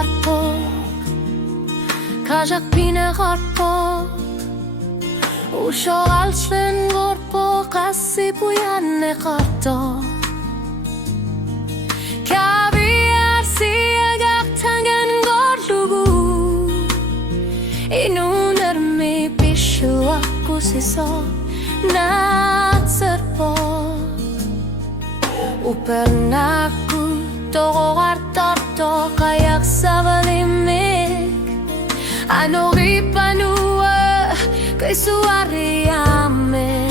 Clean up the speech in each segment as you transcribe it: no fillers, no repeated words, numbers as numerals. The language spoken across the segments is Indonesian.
pinakaharapok, kajak pinaharapok. Uşoğalçın gorpo kasi buyan ne kapto. Kabiyar siyagak tangan gorlugu. Inunar mi pishu aku siso natserpo. Upernaku togar torto kayak savalimik. Ano ripanua kay suariyame.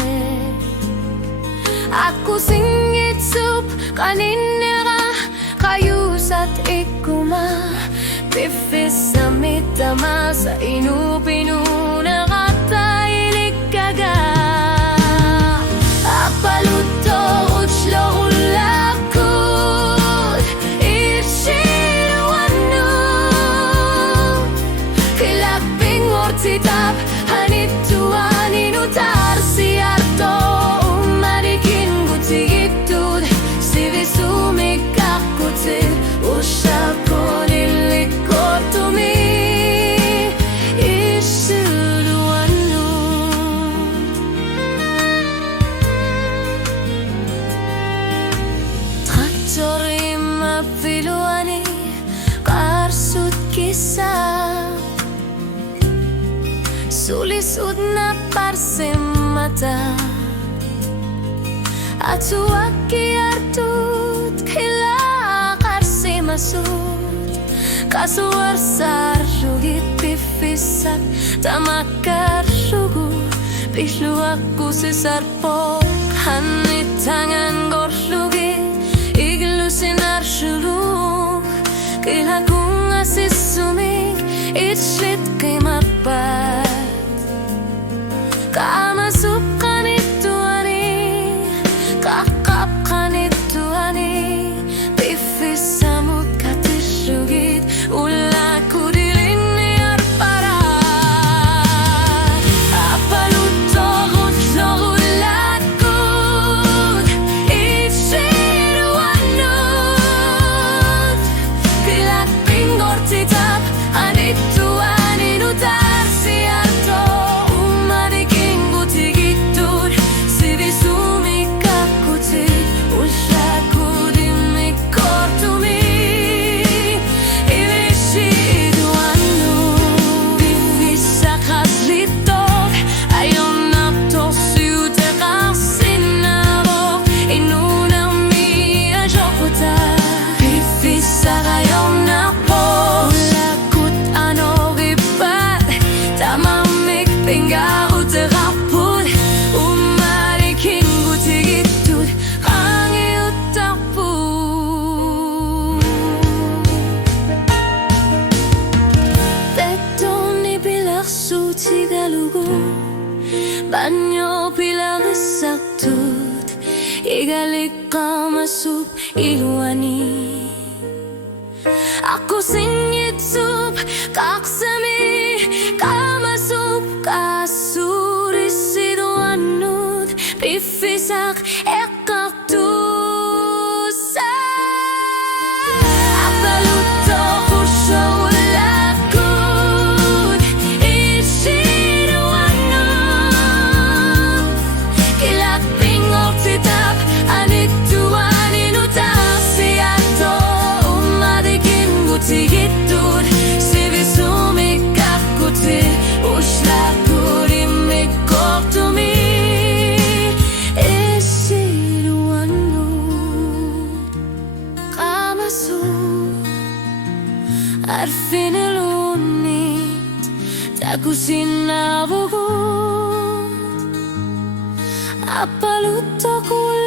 Aku singit sup kaninera kayusat ikuma. Pifis sa mitama sa inupinu nakatailik kaga. Apaluto uchlo ulakut irshiruanu. Kilaping ortitap hanituan inutar siarto. Umarikin gutigittud sivisumikakutir ushakon ilikotumi ishiruanu. Traktorim apiluani karsut kisah. Sulisud na parsimata. Atuaki artut kila karsimasud. Kasuar sarugit pifisak tamakar sugu. Pislu aku sesarpo hanit tangan gorlugit. Iglusinar shuluk kilaku ngasih sumik. Itshit kimapat. Kamasuk kanituani, kakap kanituani. Pifis samut katisugit, ulaku dilini arparat. Apaluto utlo ulakut, ichiruanut. Kilak pingor titap, anituan inutar siarto. Pinggau teraput, umarikin gutigitut, rangi utaput. Tetoni bilang suci galugu, banyo bilang saktut, igalik kamasuk iluani. Aku singit sup kaksami kamasuk kasuri siduanut pifisak ekaktusa. Apaluto kurso ulakut ichiruanut. Kilak pingok titap anituan inutar siato. Umadikin gutigittud sivisumikakutir ushlakurimik kortumi ishiruanut. Kamasuk arfin ilunit takusinabugut. Apaluto kul